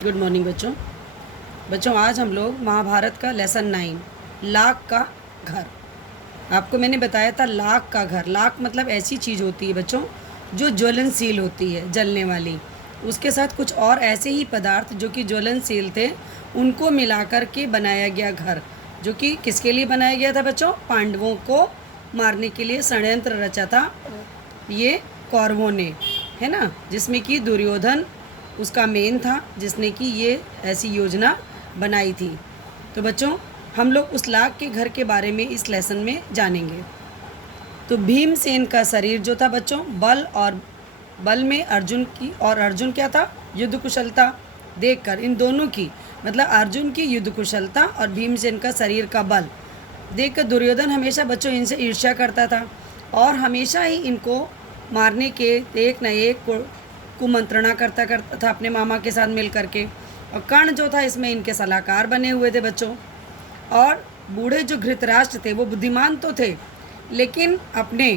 Good morning बच्चों। आज हम लोग महाभारत का लेसन 9 लाख का घर। आपको मैंने बताया था लाख का घर। लाख मतलब ऐसी चीज़ होती है बच्चों जो ज्वलनशील होती है, जलने वाली। उसके साथ कुछ और ऐसे ही पदार्थ जो कि ज्वलनशील थे उनको मिलाकर के बनाया गया घर, जो कि किसके लिए बनाया गया था बच्चों? पांडवों को मारने के लिए षड्यंत्र रचा था ये कौरवों ने, है ना, जिसमें कि दुर्योधन उसका मेन था, जिसने कि ये ऐसी योजना बनाई थी। तो बच्चों हम लोग उस लाख के घर के बारे में इस लेसन में जानेंगे। तो भीमसेन का शरीर जो था बच्चों, बल में अर्जुन की, और अर्जुन क्या था? युद्ध कुशलता। देखकर इन दोनों की, मतलब अर्जुन की युद्ध कुशलता और भीमसेन का शरीर का बल देखकर दुर्योधन हमेशा बच्चों इनसे ईर्ष्या करता था और हमेशा ही इनको मारने के एक न एक कुमंत्रणा करता था अपने मामा के साथ मिल करके। और कर्ण जो था इसमें इनके सलाहकार बने हुए थे बच्चों। और बूढ़े जो धृतराष्ट्र थे वो बुद्धिमान तो थे, लेकिन अपने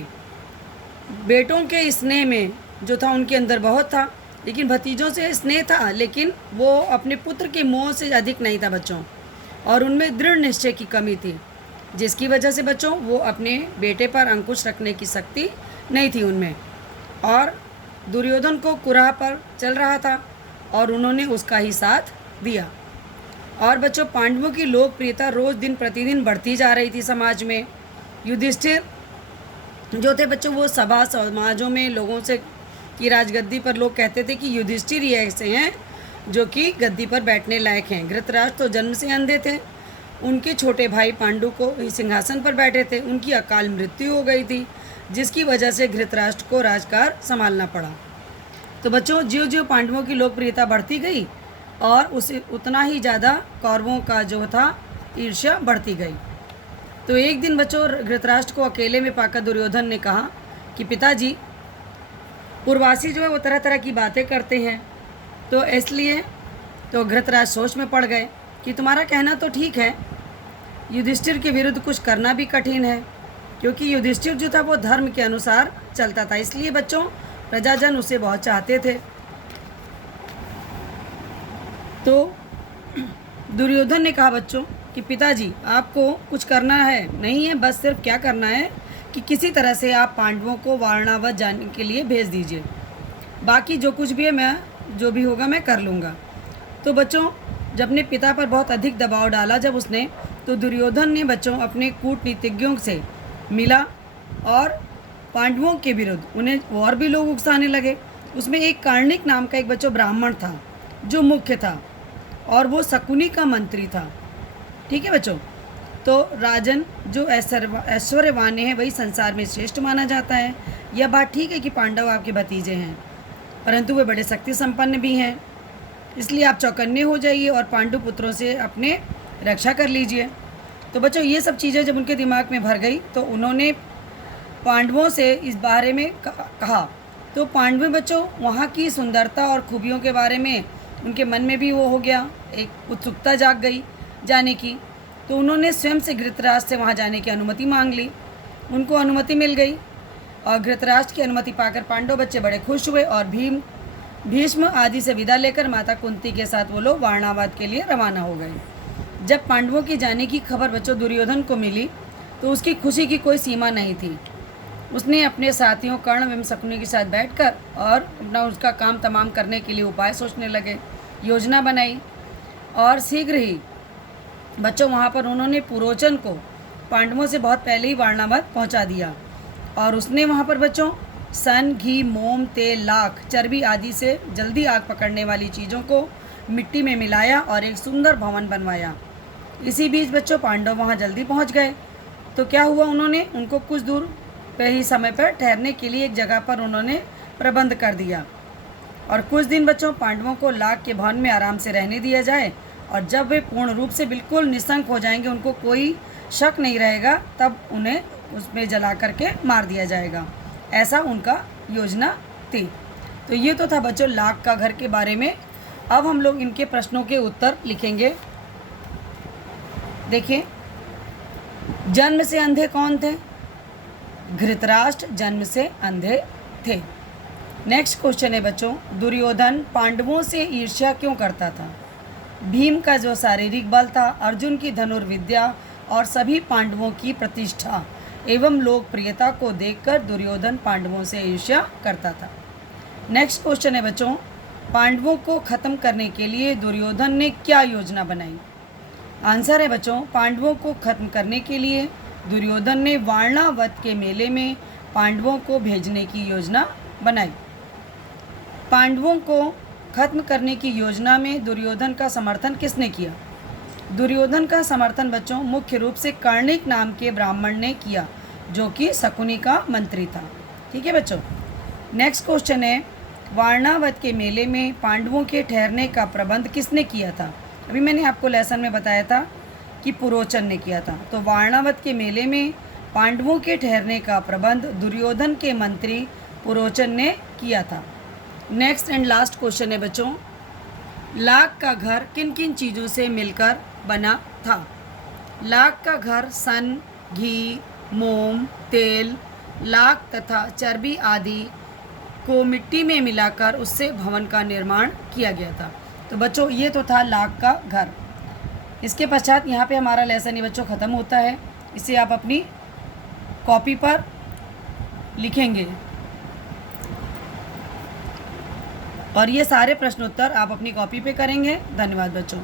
बेटों के स्नेह में जो था उनके अंदर बहुत था, लेकिन भतीजों से स्नेह था, लेकिन वो अपने पुत्र के मोह से अधिक नहीं था बच्चों। और उनमें दृढ़ निश्चय की कमी थी, जिसकी वजह से बच्चों वो अपने बेटे पर अंकुश रखने की शक्ति नहीं थी उनमें। और दुर्योधन को कुराह पर चल रहा था और उन्होंने उसका ही साथ दिया। और बच्चों पांडवों की लोकप्रियता रोज दिन प्रतिदिन बढ़ती जा रही थी समाज में। युधिष्ठिर जो थे बच्चों वो सभा समाजों में लोगों से की राजगद्दी पर लोग कहते थे कि युधिष्ठिर ये ऐसे हैं जो कि गद्दी पर बैठने लायक हैं। धृतराष्ट्र तो जन्म से अंधे थे, उनके छोटे भाई पांडु को सिंहासन पर बैठे थे, उनकी अकाल मृत्यु हो गई थी, जिसकी वजह से धृतराष्ट्र को राजकार संभालना पड़ा। तो बच्चों ज्यों ज्यों पांडवों की लोकप्रियता बढ़ती गई और उसे उतना ही ज़्यादा कौरवों का जो था ईर्ष्या बढ़ती गई। तो एक दिन बच्चों धृतराष्ट्र को अकेले में पाकर दुर्योधन ने कहा कि पिताजी, पूर्ववासी जो है वो तरह तरह की बातें करते हैं, तो इसलिए तो धृतराष्ट्र सोच में पड़ गए कि तुम्हारा कहना तो ठीक है, युधिष्ठिर के विरुद्ध कुछ करना भी कठिन है, क्योंकि युधिष्ठिर जो था वो धर्म के अनुसार चलता था, इसलिए बच्चों प्रजाजन उसे बहुत चाहते थे। तो दुर्योधन ने कहा बच्चों कि पिताजी आपको कुछ करना है नहीं है, बस सिर्फ क्या करना है कि किसी तरह से आप पांडवों को वारणावत जाने के लिए भेज दीजिए, बाकी जो कुछ भी है मैं जो भी होगा मैं कर लूँगा। तो बच्चों जब अपने पिता पर बहुत अधिक दबाव डाला जब उसने, तो दुर्योधन ने बच्चों अपने कूटनीतिज्ञों से मिला और पांडवों के विरुद्ध उन्हें और भी लोग उकसाने लगे। उसमें एक कार्णिक नाम का एक बच्चों ब्राह्मण था जो मुख्य था, और वो शकुनी का मंत्री था। ठीक है बच्चों, तो राजन जो ऐश्वर्यवान है वही संसार में श्रेष्ठ माना जाता है। यह बात ठीक है कि पांडव आपके भतीजे हैं, परंतु वे बड़े शक्ति संपन्न भी हैं, इसलिए आप चौकन्ने हो जाइए और पांडु पुत्रों से अपने रक्षा कर लीजिए। तो बच्चों ये सब चीज़ें जब उनके दिमाग में भर गई तो उन्होंने पांडवों से इस बारे में कहा। तो पांडव बच्चों वहाँ की सुंदरता और खूबियों के बारे में उनके मन में भी वो हो गया, एक उत्सुकता जाग गई जाने की। तो उन्होंने स्वयं से धृतराष्ट्र से वहाँ जाने की अनुमति मांग ली, उनको अनुमति मिल गई और धृतराष्ट्र की अनुमति पाकर पांडव बच्चे बड़े खुश हुए और भीष्म आदि से विदा लेकर माता कुंती के साथ वो लोग वारणावत के लिए रवाना हो गए। जब पांडवों के जाने की खबर बच्चों दुर्योधन को मिली तो उसकी खुशी की कोई सीमा नहीं थी। उसने अपने साथियों कर्ण एवं शकुनी के साथ बैठकर और अपना उसका काम तमाम करने के लिए उपाय सोचने लगे, योजना बनाई। और शीघ्र ही बच्चों वहाँ पर उन्होंने पुरोचन को पांडवों से बहुत पहले ही वारणावत पहुँचा दिया। और उसने वहाँ पर बच्चों सन, घी, मोम, तेल, लाख, चर्बी आदि से जल्दी आग पकड़ने वाली चीज़ों को मिट्टी में मिलाया और एक सुंदर भवन बनवाया। इसी बीच बच्चों पांडव वहाँ जल्दी पहुँच गए। तो क्या हुआ, उन्होंने उनको कुछ दूर पे ही समय पर ठहरने के लिए एक जगह पर उन्होंने प्रबंध कर दिया। और कुछ दिन बच्चों पांडवों को लाख के भवन में आराम से रहने दिया जाए, और जब वे पूर्ण रूप से बिल्कुल निशंक हो जाएंगे, उनको कोई शक नहीं रहेगा, तब उन्हें उसमें जला करके मार दिया जाएगा। ऐसा उनका योजना थी। तो ये तो था बच्चों लाख का घर के बारे में। अब हम लोग इनके प्रश्नों के उत्तर लिखेंगे। देखिए, जन्म से अंधे कौन थे? धृतराष्ट्र जन्म से अंधे थे। नेक्स्ट क्वेश्चन है बच्चों, दुर्योधन पांडवों से ईर्ष्या क्यों करता था? भीम का जो शारीरिक बल था, अर्जुन की धनुर्विद्या और सभी पांडवों की प्रतिष्ठा एवं लोकप्रियता को देखकर दुर्योधन पांडवों से ईर्ष्या करता था। नेक्स्ट क्वेश्चन है बच्चों, पांडवों को खत्म करने के लिए दुर्योधन ने क्या योजना बनाई? आंसर है बच्चों, पांडवों को खत्म करने के लिए दुर्योधन ने वारणावत के मेले में पांडवों को भेजने की योजना बनाई। पांडवों को खत्म करने की योजना में दुर्योधन का समर्थन किसने किया? दुर्योधन का समर्थन बच्चों मुख्य रूप से कर्णिक नाम के ब्राह्मण ने किया, जो कि शकुनी का मंत्री था। ठीक है बच्चों। नेक्स्ट क्वेश्चन है, वारणावत के मेले में पांडवों के ठहरने का प्रबंध किसने किया था? अभी मैंने आपको लेसन में बताया था कि पुरोचन ने किया था। तो वारणावत के मेले में पांडवों के ठहरने का प्रबंध दुर्योधन के मंत्री पुरोचन ने किया था। नेक्स्ट एंड लास्ट क्वेश्चन है बच्चों, लाख का घर किन किन चीज़ों से मिलकर बना था? लाख का घर सन, घी, मोम, तेल, लाख तथा चर्बी आदि को मिट्टी में मिलाकर उससे भवन का निर्माण किया गया था। तो बच्चों ये तो था लाख का घर। इसके पश्चात यहाँ पे हमारा लेसन ही बच्चों ख़त्म होता है। इसे आप अपनी कॉपी पर लिखेंगे और ये सारे प्रश्नोत्तर आप अपनी कॉपी पे करेंगे। धन्यवाद बच्चों।